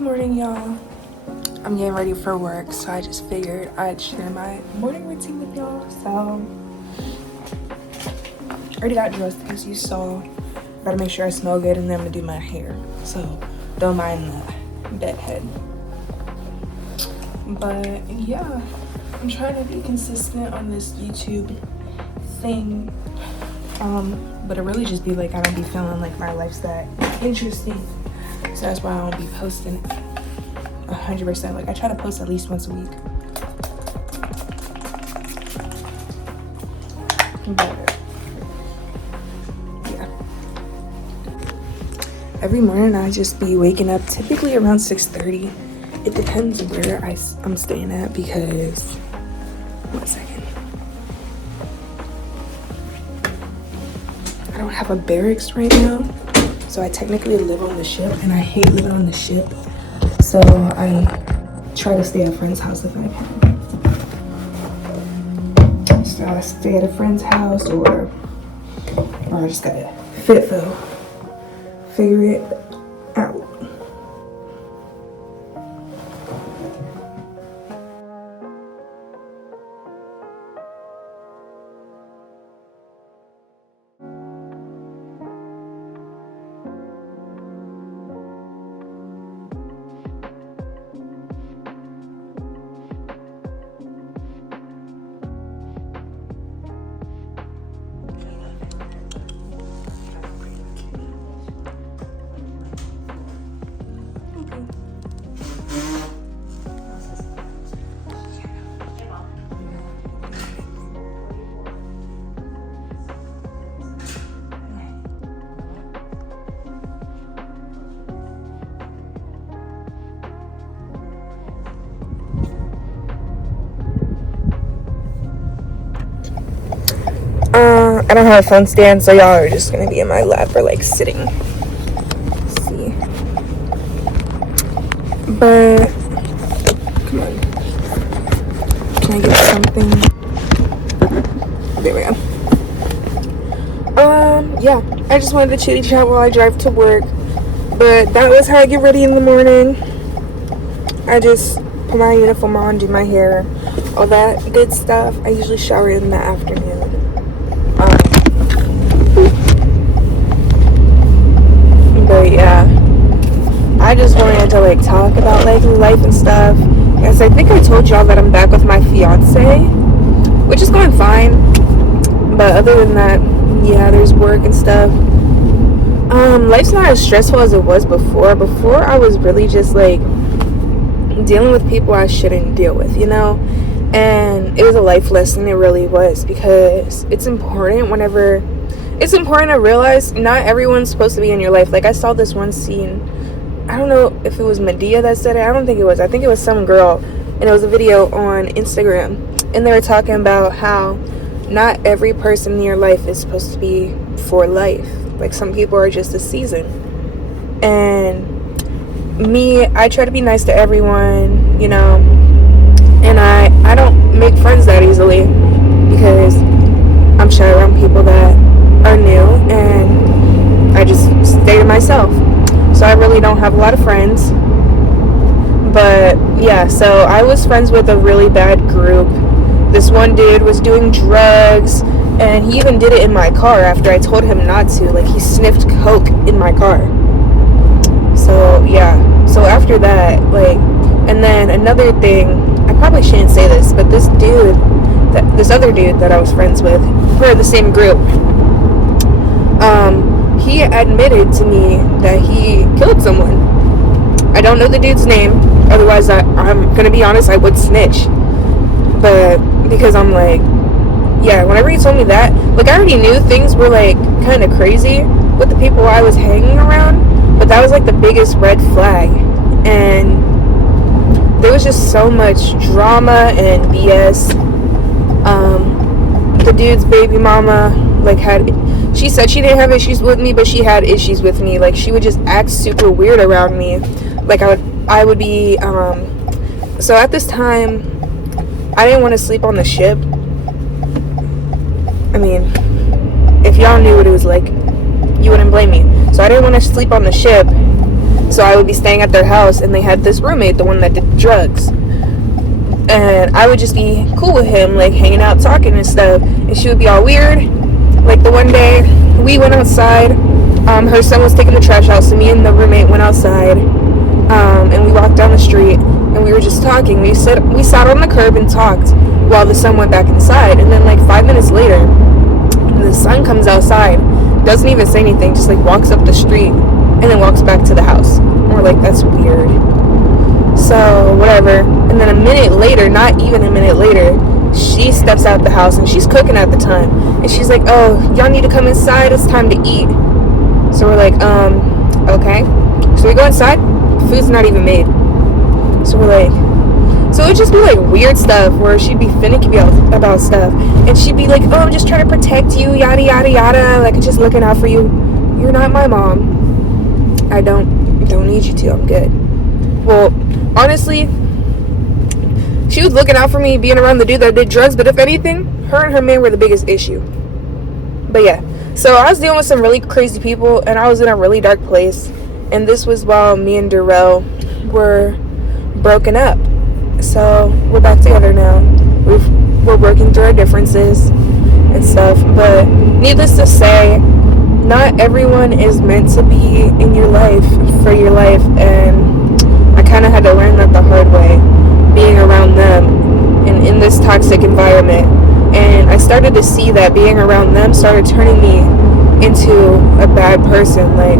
Good morning, y'all. I'm getting ready for work, so I just figured I'd share my morning routine with y'all. So, I already got dressed as you saw. Gotta make sure I smell good, and then I'm gonna do my hair. So, don't mind the bedhead. But yeah, I'm trying to be consistent on this YouTube thing. But it really just be like I don't be feeling like my life's that interesting. So that's why I don't be posting 100%. Like I try to post at least once a week. But yeah. Every morning I just be waking up typically around 6:30. It depends where I'm staying at because 1 second. I don't have a barracks right now. So I technically live on the ship, and I hate living on the ship. So I try to stay at a friend's house if I can. So I stay at a friend's house, or I just gotta figure it out. I don't have a phone stand, so y'all are just gonna be in my lap or like sitting. Let's see. But come on. Can I get something? There we go. Yeah. I just wanted to chitty chat while I drive to work. But that was how I get ready in the morning. I just put my uniform on, do my hair, all that good stuff. I usually shower in the afternoon. But yeah, I just wanted to like talk about like life and stuff. Yes, I think I told y'all that I'm back with my fiance, which is going fine. But other than that, yeah, there's work and stuff. Life's not as stressful as it was before. Before I was really just like dealing with people I shouldn't deal with, you know? And it was a life lesson, it really was, because it's important to realize not everyone's supposed to be in your life. Like I saw this one scene, I don't know if it was Medea that said it, I don't think it was, I think it was some girl, and it was a video on Instagram, and they were talking about how not every person in your life is supposed to be for life. Like some people are just a season. And me, I try to be nice to everyone, you know, and I don't make friends that easily because I'm shy around people that are new, and I just stay to myself. So I really don't have a lot of friends. But yeah, so I was friends with a really bad group. This one dude was doing drugs, and he even did it in my car after I told him not to. Like he sniffed coke in my car. So yeah, so after that, like, and then another thing, I probably shouldn't say this, but this other dude that I was friends with for the same group, he admitted to me that he killed someone. I don't know the dude's name, otherwise I'm gonna be honest, I would snitch. But because I'm like, yeah, whenever he told me that, like I already knew things were like kind of crazy with the people I was hanging around, but that was like the biggest red flag. And there was just so much drama and BS. The dude's baby mama she said she didn't have issues with me, but she had issues with me. Like she would just act super weird around me. Like I would be so at this time I didn't want to sleep on the ship. I mean, if y'all knew what it was like, you wouldn't blame me. So I didn't want to sleep on the ship So I would be staying at their house, and they had this roommate, the one that did drugs. And I would just be cool with him, like hanging out, talking and stuff. And she would be all weird. Like the one day we went outside, her son was taking the trash out, so me and the roommate went outside, and we walked down the street, and we were just talking. We sat on the curb and talked while the son went back inside. And then like 5 minutes later, the son comes outside, doesn't even say anything, just like walks up the street and then walks back to the house. And we're like, that's weird. So whatever. And then a minute later, not even a minute later, she steps out the house, and she's cooking at the time, and she's like, oh, y'all need to come inside, it's time to eat. So we're like, okay. So we go inside, food's not even made. So we're like, so it would just be like weird stuff where she'd be finicky about stuff, and she'd be like, oh, I'm just trying to protect you, yada yada yada, like just looking out for you. You're not my mom. I don't need you to. I'm good. Well, honestly, she was looking out for me being around the dude that did drugs, but if anything, her and her man were the biggest issue. But yeah, so I was dealing with some really crazy people, and I was in a really dark place, and this was while me and Darrell were broken up. So we're back together now. We're working through our differences and stuff, but needless to say, not everyone is meant to be in your life for your life, and I kind of had to learn that the hard way, being around them and in this toxic environment. And I started to see that being around them started turning me into a bad person. Like,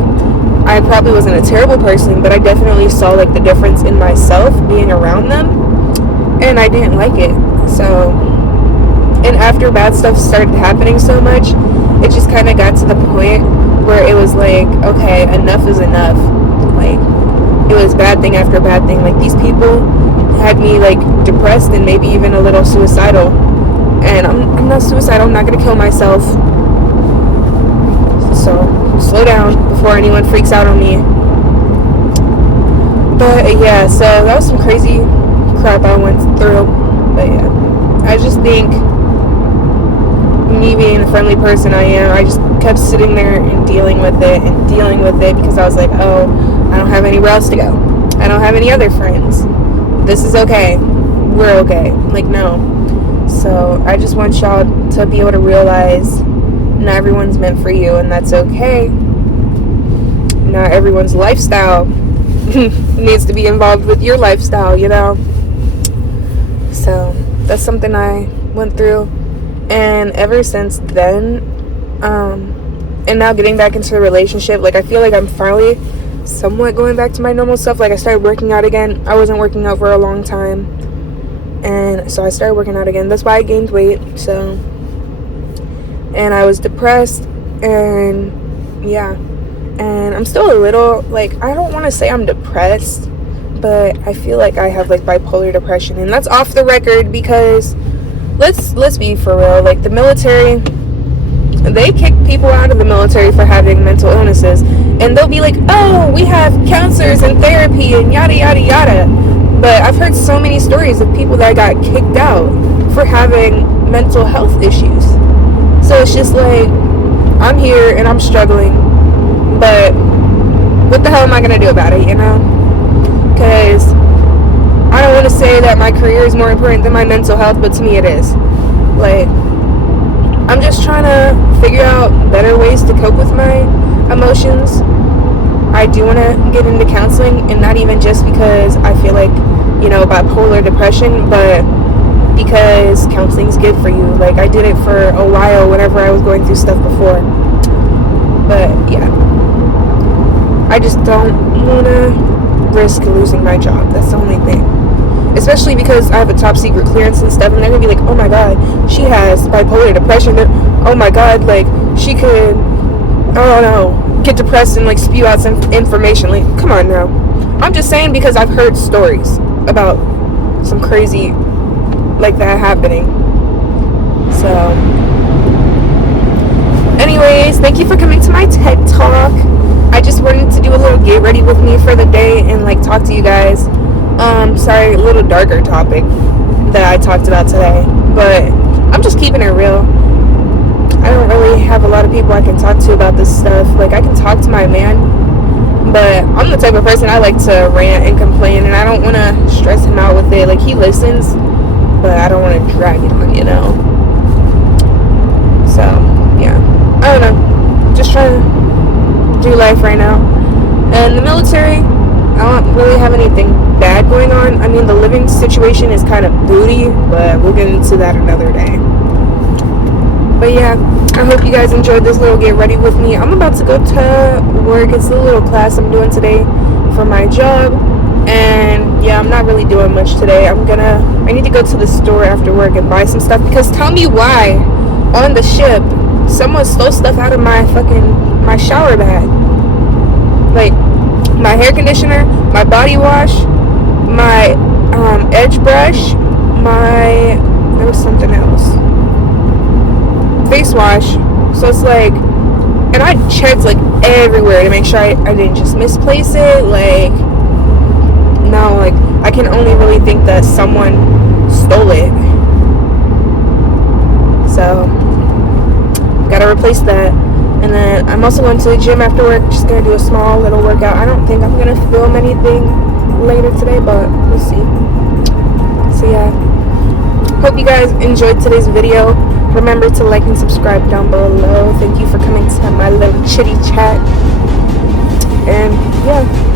I probably wasn't a terrible person, but I definitely saw like the difference in myself being around them, and I didn't like it. So, and after bad stuff started happening so much, it just kind of got to the point where it was like, okay, enough is enough. Like, it was bad thing after bad thing. Like, these people had me like depressed and maybe even a little suicidal, and I'm not suicidal. I'm not gonna kill myself. So slow down before anyone freaks out on me. But yeah, so that was some crazy crap I went through. But yeah, I just think, me being the friendly person I am, I just kept sitting there and dealing with it because I was like, oh, I don't have anywhere else to go. I don't have any other friends. This is okay. We're okay. Like, no. So I just want y'all to be able to realize not everyone's meant for you, and that's okay. Not everyone's lifestyle needs to be involved with your lifestyle, you know? So that's something I went through, and ever since then, and now getting back into the relationship, like, I feel like I'm finally somewhat going back to my normal stuff. Like, I started working out again. I wasn't working out for a long time, and so I started working out again. That's why I gained weight. So, and I was depressed, and yeah, and I'm still a little, like, I don't want to say I'm depressed, but I feel like I have like bipolar depression, and that's off the record because let's be for real. Like, the military, they kick people out of the military for having mental illnesses, and they'll be like, oh, we have counselors and therapy and yada yada yada. But I've heard so many stories of people that got kicked out for having mental health issues. So it's just like, I'm here and I'm struggling, but what the hell am I gonna do about it, you know? Because I don't want to say that my career is more important than my mental health, but to me it is. Like, I'm just trying to figure out better ways to cope with my emotions. I do want to get into counseling, and not even just because I feel like, you know, bipolar depression, but because counseling's good for you. Like, I did it for a while whenever I was going through stuff before. But yeah, I just don't want to risk losing my job. That's the only thing. Especially because I have a top secret clearance and stuff, and they're gonna be like, oh my god, she has bipolar depression. Oh my god, like, she could, I don't know, get depressed and like spew out some information. Like, come on now. I'm just saying because I've heard stories about some crazy like that happening. So anyways, thank you for coming to my TED Talk. I just wanted to do a little get ready with me for the day and like talk to you guys. Sorry, a little darker topic that I talked about today, but I'm just keeping it real. I don't really have a lot of people I can talk to about this stuff. Like, I can talk to my man, But I'm the type of person, I like to rant and complain, and I don't want to stress him out with it. Like, he listens, but I don't want to drag it on, you know. So, yeah. I don't know. Just trying to do life right now. And the military, I don't really have anything bad going on. I mean, the living situation is kind of booty, but we'll get into that another day. But yeah, I hope you guys enjoyed this little get ready with me. I'm about to go to work. It's a little class I'm doing today for my job. And yeah, I'm not really doing much today. I need to go to the store after work and buy some stuff. Because tell me why on the ship someone stole stuff out of my shower bag. Like my hair conditioner, my body wash, my edge brush, there was something else. Face wash. So it's like, and I checked like everywhere to make sure I didn't just misplace it. Like, no, like I can only really think that someone stole it. So gotta replace that. And then I'm also going to the gym after work. Just gonna do a small little workout. I don't think I'm gonna film anything later today, but we'll see. So yeah, hope you guys enjoyed today's video. Remember to like and subscribe down below. Thank you for coming to my little chitty chat. And yeah.